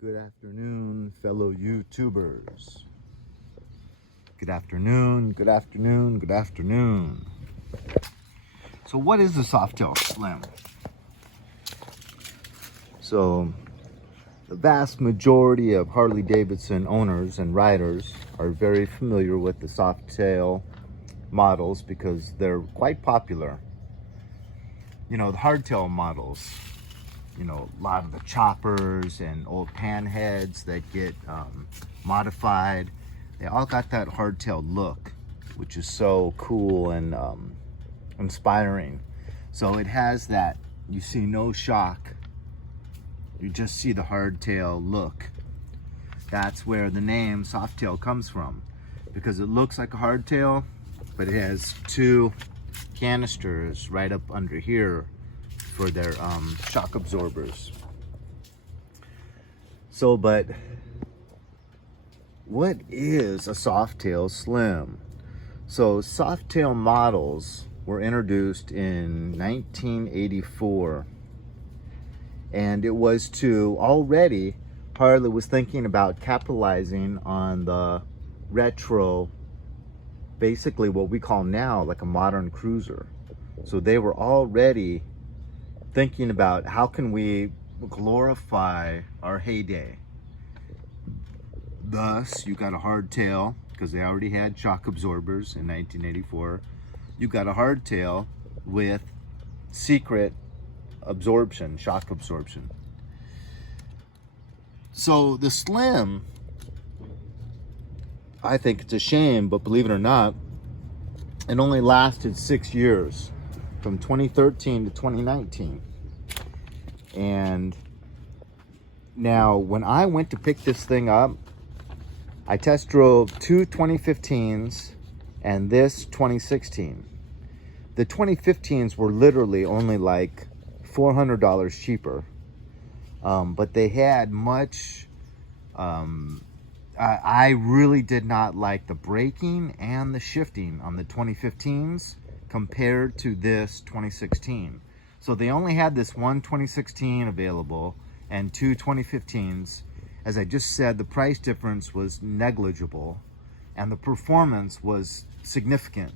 Good afternoon, fellow YouTubers. Good afternoon, good afternoon, good afternoon. So what is the Softail Slim? So the vast majority of Harley-Davidson owners and riders are very familiar with the Softail models because they're quite popular. You know, the hardtail models, you know, a lot of the choppers and old panheads that get modified, they all got that hardtail look, which is so cool and inspiring. So it has that, you see no shock, you just see the hardtail look. That's where the name Softail comes from, because it looks like a hardtail, but it has two canisters right up under here for their shock absorbers. So, but what is a Softail Slim? So Softail models were introduced in 1984, and it was to already Harley was thinking about capitalizing on the retro, basically what we call now like a modern cruiser. So they were already thinking about how can we glorify our heyday. Thus, you got a hardtail, because they already had shock absorbers in 1984. You got a hardtail with secret absorption, shock absorption. So the Slim, I think it's a shame, but believe it or not, it only lasted 6 years, from 2013 to 2019. And now when I went to pick this thing up, I test drove two 2015s and this 2016. The 2015s were literally only like $400 cheaper, but they had much, I really did not like the braking and the shifting on the 2015s compared to this 2016. So they only had this one 2016 available and two 2015s. As I just said, the price difference was negligible and the performance was significant.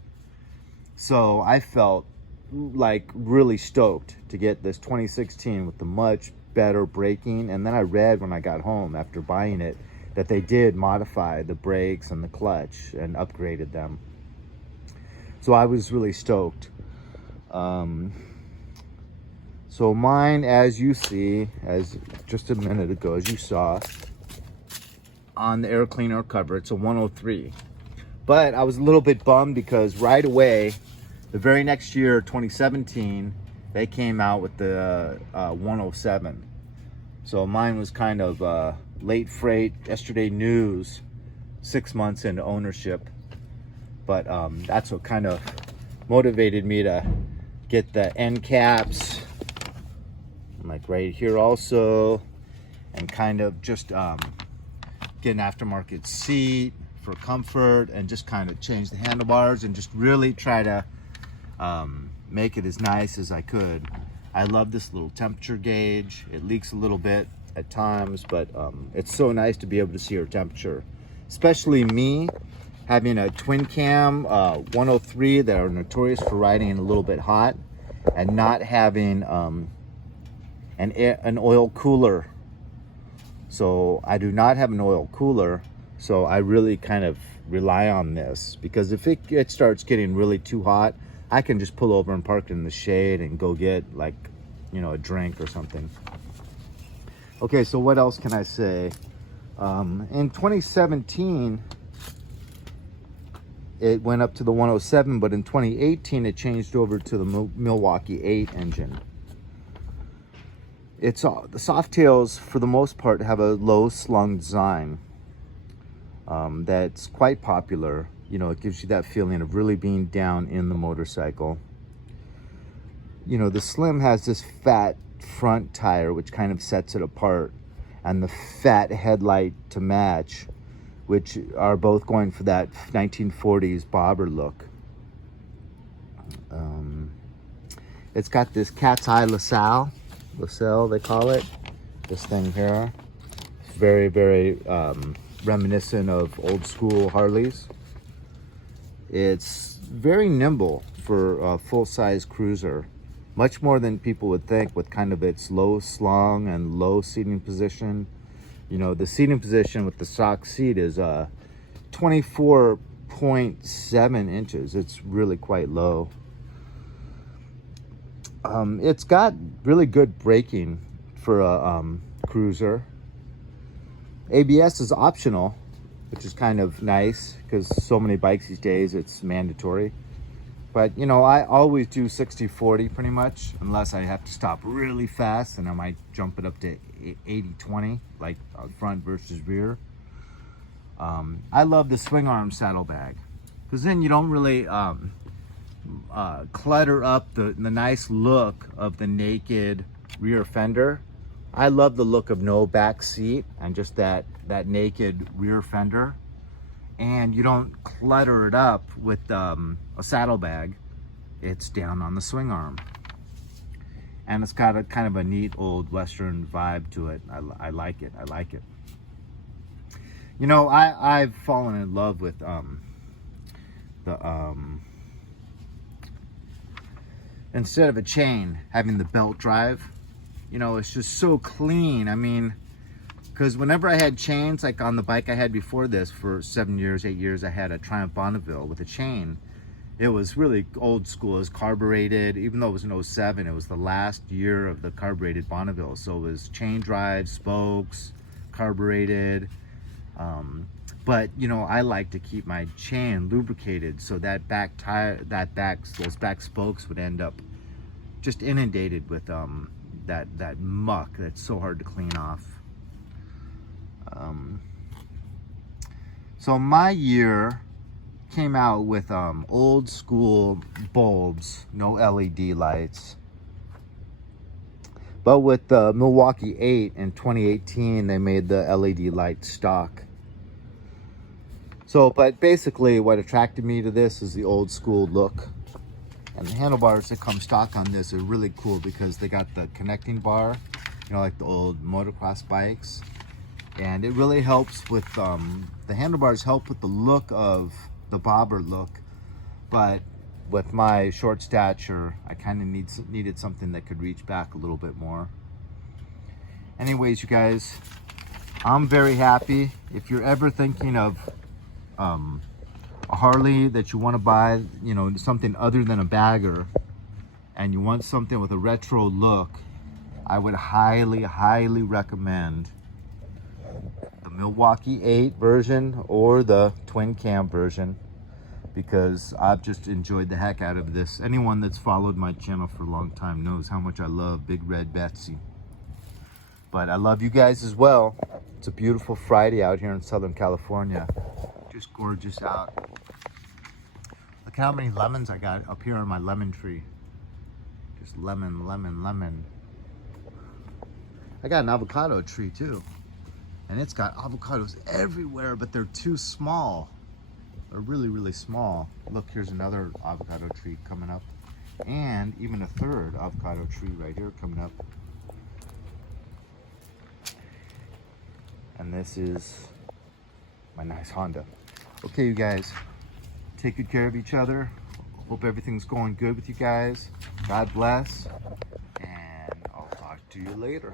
So I felt like really stoked to get this 2016 with the much better braking. And then I read when I got home after buying it that they did modify the brakes and the clutch and upgraded them. So I was really stoked. So mine, as you see, as just a minute ago, as you saw, on the air cleaner cover, it's a 103. But I was a little bit bummed because right away, the very next year, 2017, they came out with the 107. So mine was kind of late freight, yesterday news, 6 months into ownership. But that's what kind of motivated me to get the end caps, like right here also, and kind of just get an aftermarket seat for comfort and just kind of change the handlebars and just really try to make it as nice as I could. I love this little temperature gauge. It leaks a little bit at times, but it's so nice to be able to see your temperature, especially me having a twin cam 103 that are notorious for riding a little bit hot, and not having an oil cooler. So I do not have an oil cooler, so I really kind of rely on this, because if it starts getting really too hot, I can just pull over and park it in the shade and go get, like, you know, a drink or something. Okay, so what else can I say? In 2017 it went up to the 107, but in 2018 it changed over to the Milwaukee 8 engine. It's the Softails, for the most part, have a low slung design that's quite popular. You know, it gives you that feeling of really being down in the motorcycle. You know, the Slim has this fat front tire, which kind of sets it apart, and the fat headlight to match, which are both going for that 1940s bobber look. It's got this cat's eye LaSalle they call it, this thing here. very, very reminiscent of old school Harleys. It's very nimble for a full-size cruiser, much more than people would think, with kind of its low slung and low seating position. You know, the seating position with the stock seat is 24.7 inches. It's really quite low. It's got really good braking for a cruiser. ABS is optional, which is kind of nice because so many bikes these days it's mandatory. But you know, I always do 60-40 pretty much, unless I have to stop really fast, and I might jump it up to 80-20, like front versus rear. I love the swing arm saddlebag because then you don't really clutter up the nice look of the naked rear fender. I love the look of no back seat and just that naked rear fender, and you don't clutter it up with a saddlebag. It's down on the swing arm, and it's got a kind of a neat old Western vibe to it. I like it. I like it. You know, I've fallen in love with instead of a chain, having the belt drive. You know, it's just so clean. I mean, because whenever I had chains, like on the bike I had before this for 7 years, 8 years, I had a Triumph Bonneville with a chain. It was really old school. It was carbureted, even though it was an 07, it was the last year of the carbureted Bonneville. So it was chain drive, spokes, carbureted. But you know, I like to keep my chain lubricated so that back tire, those back spokes would end up just inundated with that muck that's so hard to clean off. So my year came out with old school bulbs, no LED lights. But with the Milwaukee 8 in 2018, they made the LED light stock. So, but basically what attracted me to this is the old school look. And the handlebars that come stock on this are really cool because they got the connecting bar, you know, like the old motocross bikes. And it really helps with, the handlebars help with the look of the bobber look. But with my short stature, I kind of needed something that could reach back a little bit more. Anyways, you guys, I'm very happy. If you're ever thinking of a Harley that you want to buy, you know, something other than a bagger, and you want something with a retro look, I would highly, highly recommend the Milwaukee 8 version or the twin cam version, because I've just enjoyed the heck out of this. Anyone that's followed my channel for a long time knows how much I love Big Red Betsy. But I love you guys as well. It's a beautiful Friday out here in Southern California. Just gorgeous out. Look how many lemons I got up here on my lemon tree. Just lemon, lemon, lemon. I got an avocado tree too. And it's got avocados everywhere, but they're too small. They're really, really small. Look, here's another avocado tree coming up. And even a third avocado tree right here coming up. And this is my nice Honda. Okay, you guys, take good care of each other. Hope everything's going good with you guys. God bless. And I'll talk to you later.